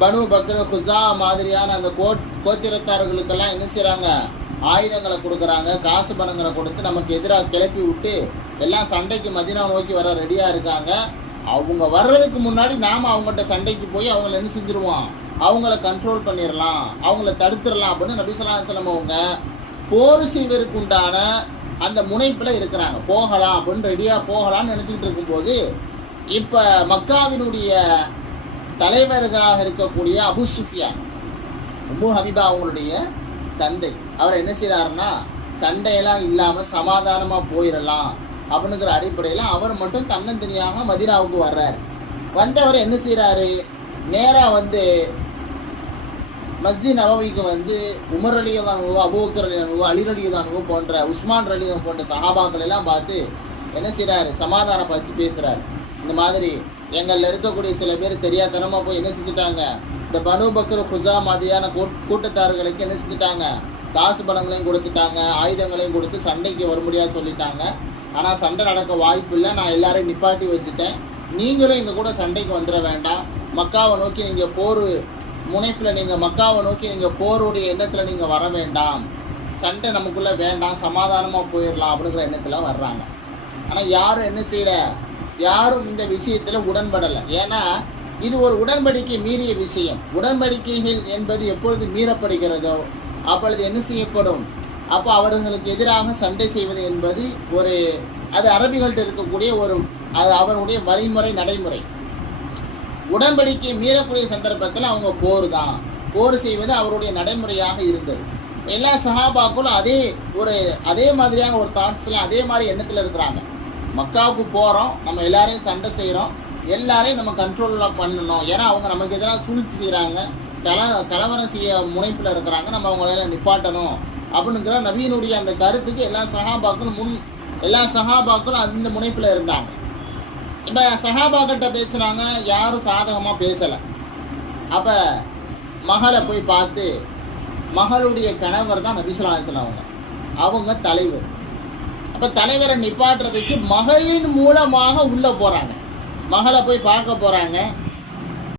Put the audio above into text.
பனு பக்ர ஹுசா மாதிரியான அந்த கோத்திரத்தார்களுக்கெல்லாம் என்ன செய்கிறாங்க, ஆயுதங்களை கொடுக்குறாங்க, காசு பணங்களை கொடுத்து நமக்கு எதிராக கிளப்பி விட்டு எல்லாம் சண்டைக்கு மதீனா நோக்கி வர ரெடியாக இருக்காங்க. அவங்க வர்றதுக்கு முன்னாடி நாம் அவங்கள்ட்ட சண்டைக்கு போய் அவங்கள என்ன செஞ்சிருவோம், அவங்கள கண்ட்ரோல் பண்ணிடலாம், அவங்கள தடுத்துடலாம் அப்படின்னு நபி ஸல்லல்லாஹு அலைஹி வஸல்லம் அவங்க போர் செய்வதற்கு உண்டான அந்த முனைப்பில் இருக்கிறாங்க. போகலாம் அப்படின்னு ரெடியாக போகலாம்னு நினச்சிக்கிட்டு இருக்கும்போது இப்போ மக்காவினுடைய தலைவர்களாக இருக்கக்கூடிய அபு சுஃபியான், உம்மு ஹபீபா அவங்களுடைய தந்தை, அவர் என்ன செய்கிறாருன்னா சண்டையெல்லாம் இல்லாமல் சமாதானமாக போயிடலாம் அப்படிங்கிற அடிப்படையில் அவர் மட்டும் தன்னந்தனியாக மதீனாவுக்கு வர்றார். வந்தவர் என்ன செய்கிறாரு, நேராக வந்து மஸ்ஜித் நபவிக்கு வந்து உமர் ரலியல்லாஹு, அபூபக்கர் ரலியல்லாஹு, அலி ரலியல்லாஹு போன்ற, உஸ்மான் ரலியல்லாஹு போன்ற சஹாபாக்கள் எல்லாம் பார்த்து என்ன செய்கிறாரு, சமாதானம் பற்றி பேசுகிறார். இந்த மாதிரி எங்களில் இருக்கக்கூடிய சில பேர் தெரியாதனமாக போய் என்ன செஞ்சுட்டாங்க, இந்த பனு பக்ர் ஹுசா மாதிரியான கூட்டத்தார்களுக்கு என்ன செஞ்சுட்டாங்க, காசு பணங்களையும் கொடுத்துட்டாங்க, ஆயுதங்களையும் கொடுத்து சண்டைக்கு வர முடியாது சொல்லிட்டாங்க. ஆனால் சண்டை நடக்க வாய்ப்பு இல்லை, நான் எல்லாரையும் நிப்பாட்டி வச்சுட்டேன், நீங்களும் எங்கள் கூட சண்டைக்கு வந்துட வேண்டாம், மக்காவை நோக்கி நீங்கள் போர் முனைப்பில், நீங்கள் மக்காவை நோக்கி நீங்கள் போருடைய எண்ணத்தில் நீங்கள் வர வேண்டாம், சண்டை நமக்குள்ளே வேண்டாம், சமாதானமாக போயிடலாம் அப்படிங்கிற எண்ணத்தில் வர்றாங்க. ஆனால் யாரும் என்ன செய்யல, யாரும் இந்த விஷயத்தில் உடன்படலை. ஏன்னா இது ஒரு உடன்படிக்கை மீறிய விஷயம். உடன்படிக்கைகள் என்பது எப்பொழுது மீறப்படுகிறதோ அப்பொழுது என்ன செய்யப்படும், அப்போ அவர்களுக்கு எதிராக சண்டை செய்வது என்பது ஒரு, அது அரபிகள்கிட்ட இருக்கக்கூடிய ஒரு, அது அவருடைய வழிமுறை நடைமுறை. உடன்படிக்கை மீறக்கூடிய சந்தர்ப்பத்தில் அவங்க போர் செய்வது அவருடைய நடைமுறையாக இருந்தது. எல்லா சஹாபாக்களும் அதே மாதிரியான ஒரு தாட்ஸில், அதே மாதிரி எண்ணத்தில் இருக்கிறாங்க. மக்காவுக்கு போகிறோம், நம்ம எல்லாரையும் சண்டை செய்கிறோம், எல்லாரையும் நம்ம கண்ட்ரோலில் பண்ணணும், ஏன்னா அவங்க நமக்கு எதிராக சூழ்ச்சி செய்கிறாங்க, கலவரம் செய்ய முனைப்பில் இருக்கிறாங்க, நம்ம அவங்களெல்லாம் நிப்பாட்டணும் அப்படிங்கிற நபியினுடைய அந்த கருத்துக்கு எல்லா சஹாபாக்களும் அந்த முனைப்பில் இருந்தாங்க. இப்போ சஹாபாக்கிட்ட பேசுகிறாங்க, யாரும் சாதகமாக பேசலை. அப்போ மகளை போய் பார்த்து, மகளுடைய கணவர் தான் நபி ஸல்லல்லாஹு அலைஹி வஸல்லம் அவங்க தலைவர். அப்போ தலைவரை நிப்பாட்டுறதுக்கு மகளின் மூலமாக உள்ளே போகிறாங்க, மகளை போய் பார்க்க போகிறாங்க.